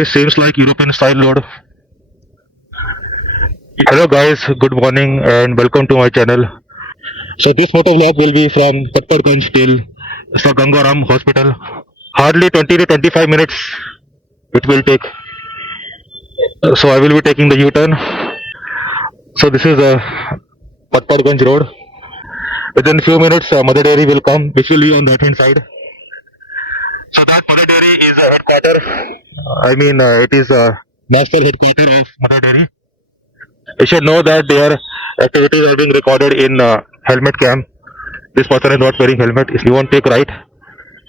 It seems like European style road. Hello guys, good morning and welcome to my channel. So this motor vlog will be from Patparganj till Sir Gangaram Hospital. Hardly 20 to 25 minutes it will take. So I will be taking the U-turn. So this is a Patparganj road. Within few minutes Mother Dairy will come, which will be on the right hand side. So that Mother Dairy is a headquarter. It is a national headquarter of Mother Dairy. You should know that their activities are being recorded in helmet cam. This person is not wearing helmet. If you won't take right,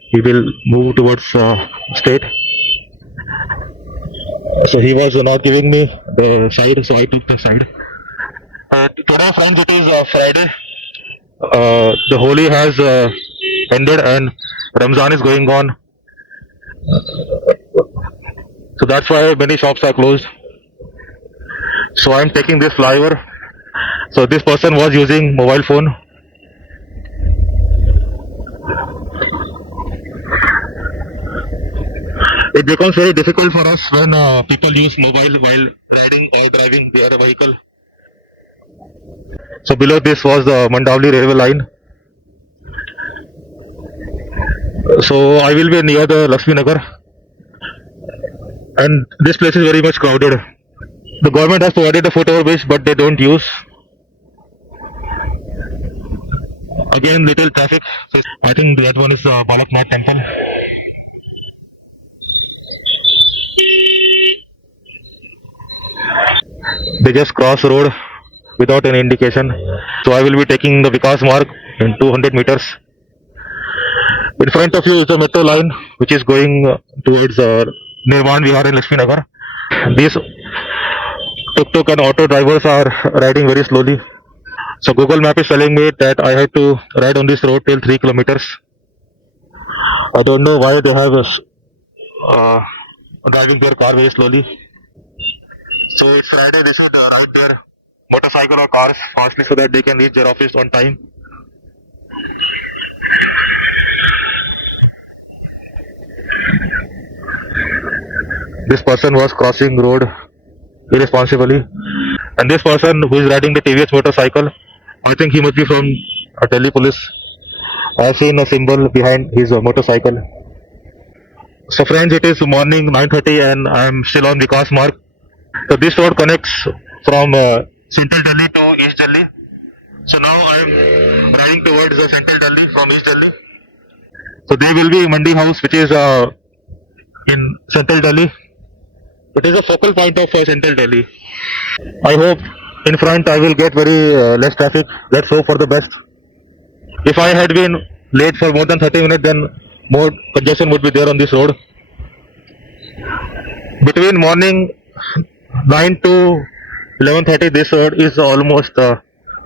he will move towards straight. So he was not giving me the side, so I took the side. Today, friends, it is Friday. The Holi has ended and Ramzan is going on. So that's why many shops are closed. So I'm taking this flyover. So this person was using mobile phone. It becomes very difficult for us when people use mobile while riding or driving their vehicle. So below this was the Mandavli railway line. So I will be near the Lakshmi Nagar, and this place is very much crowded. The government has provided a foot overbridge, but they don't use. Again, little traffic. I think that one is Balaknath temple. They just cross road without any indication. So I will be taking the Vikas Marg in 200 meters. In front of you is the metro line, which is going towards Nirvan Vihar in Lakshmi Nagar. These tuk-tuk and auto drivers are riding very slowly. So Google Map is telling me that I have to ride on this road till 3 kilometers. I don't know why they have driving their car very slowly. So it's Friday, they should ride their motorcycle or cars fastly so that they can reach their office on time. This person was crossing road irresponsibly, and this person who is riding the TVS motorcycle, I think he must be from Delhi police. I have seen a symbol behind his motorcycle. So friends, it is morning 9:30 and I am still on Vikas Marg. So this road connects from Central Delhi to East Delhi. So now I am riding towards Central Delhi from East Delhi. So there will be Mandi House, which is in Central Delhi. It is a focal point of Central Delhi. I hope in front I will get very less traffic. Let's hope for the best. If I had been late for more than 30 minutes, then more congestion would be there on this road. Between morning 9 to 11:30, this road is almost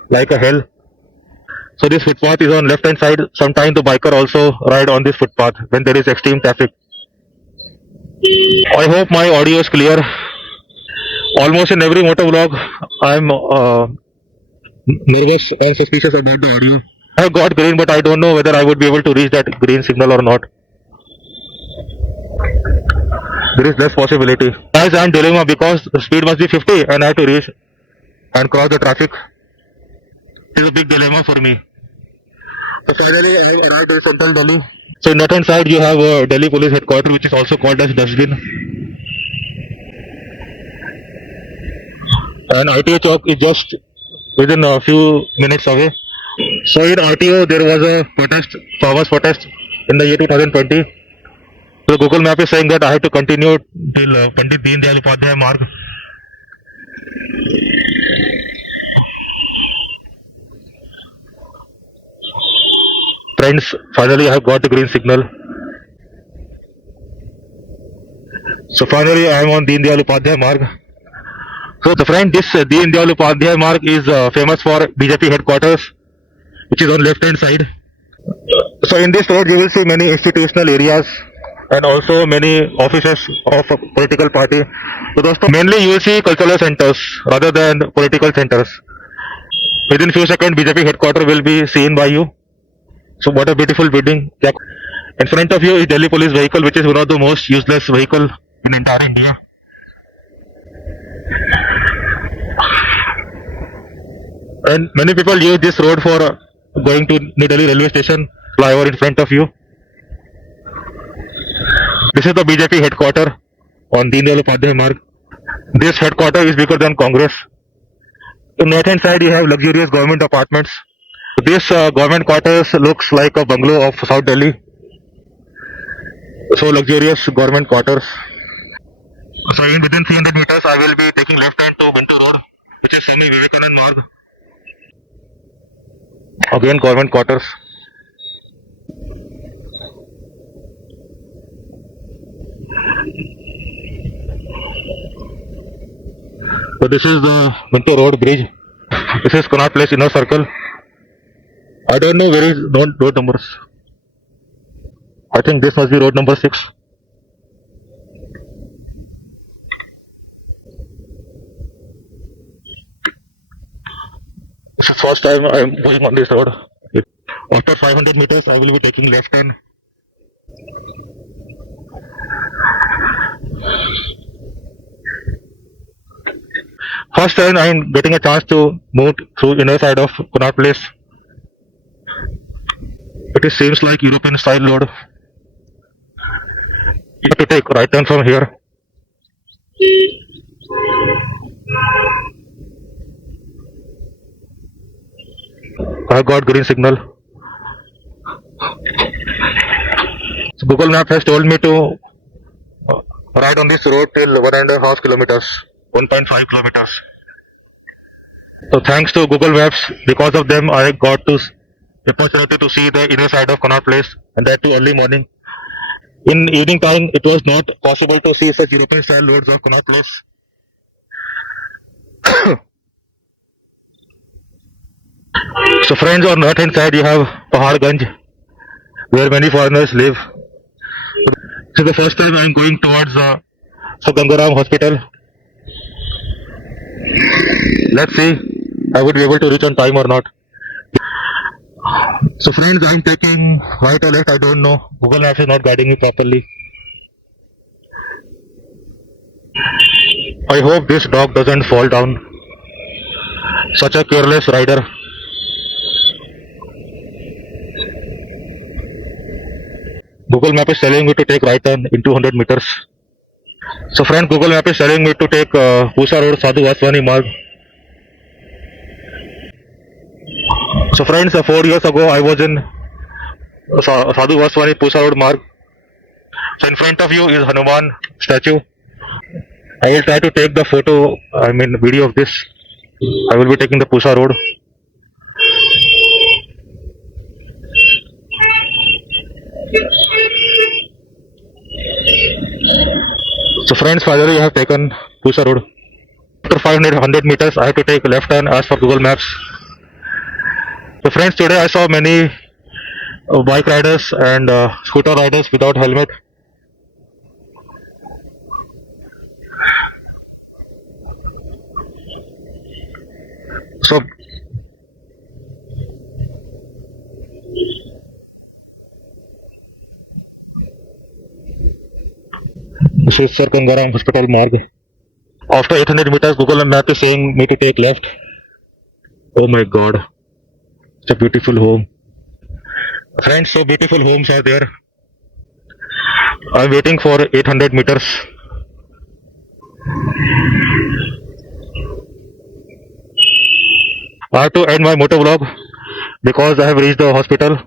like a hell. So this footpath is on left hand side. Sometimes the biker also ride on this footpath when there is extreme traffic. I hope my audio is clear. Almost in every motor vlog, I am nervous or suspicious about the audio. I have got green, but I don't know whether I would be able to reach that green signal or not. There is less possibility. Guys, I am dilemma because the speed must be 50 and I have to reach and cross the traffic. It is a big dilemma for me. So finally, I have arrived in Central Delhi. So in that hand side, you have Delhi Police Headquarters, which is also called as Dustbin. And RTO Chowk is just within a few minutes away. So in RTO, there was a protest, farmers protest in the year 2020. So Google Map is saying that I have to continue till Pandit Deen Dayal Upadhyay Marg. Friends, finally I have got the green signal. So finally I am on Deen Dayal Upadhyay Marg. So the friend, this Deen Dayal Upadhyay Marg is famous for BJP headquarters, which is on left hand side. So in this road you will see many institutional areas and also many offices of a political party. So दोस्तों, mainly you will see cultural centers rather than political centers. Within few seconds BJP headquarters will be seen by you. So what a beautiful building. In front of you is Delhi police vehicle, which is one of the most useless vehicle in entire India. And many people use this road for going to New Delhi railway station, flyover in front of you. This is the BJP headquarters on Deen Dayal Upadhyay Marg. This headquarters is bigger than Congress. On the north hand side, you have luxurious government apartments. This government quarters looks like a bungalow of South Delhi. So luxurious government quarters. So in within 300 meters, I will be taking left hand to Bintu Road, which is Swami Vivekanand Marg. Again, government quarters. So this is the Bintu Road bridge. This is Connaught Place Inner Circle. I don't know where is road numbers. I think this must be road number 6. This is first time I am going on this road. After 500 meters, I will be taking left turn. First time I am getting a chance to move through inner side of Connaught Place. It seems like European style road. You have to take right turn from here. I got green signal. So Google Map has told me to ride on this road till 1.5 kilometers, 1.5 kilometers. So thanks to Google Maps, because of them, I got to the opportunity to see the inner side of Connaught Place, and that too early morning. In evening time, it was not possible to see such European style roads of Connaught Place. So friends, on north hand side you have Paharganj, where many foreigners live. So the first time I am going towards Gangaram Hospital. Let's see, I would be able to reach on time or not. So friends, I am taking right or left, I don't know. Google Maps is not guiding me properly. I hope this dog doesn't fall down. Such a careless rider. Google Map is telling me to take right turn in 200 meters. So friend, Google Map is telling me to take Pusa Road, Sadhu Vaswani Marg. So friends, 4 years ago I was in Sadhu Vaswani Pusa Road Marg. So in front of you is Hanuman statue. I will try to take the video of this. I will be taking the Pusa Road. So friends, finally I have taken Pusa Road. After 500 meters, I have to take left turn as per Google Maps. So friends, today I saw many bike riders and scooter riders without helmet. So this is Sir Gangaram Hospital Marg. After 800 meters, Google Map is saying me to take left. Oh my God, it's a beautiful home. Friends, so beautiful homes are there. I'm waiting for 800 meters. I have to end my motor vlog because I have reached the hospital.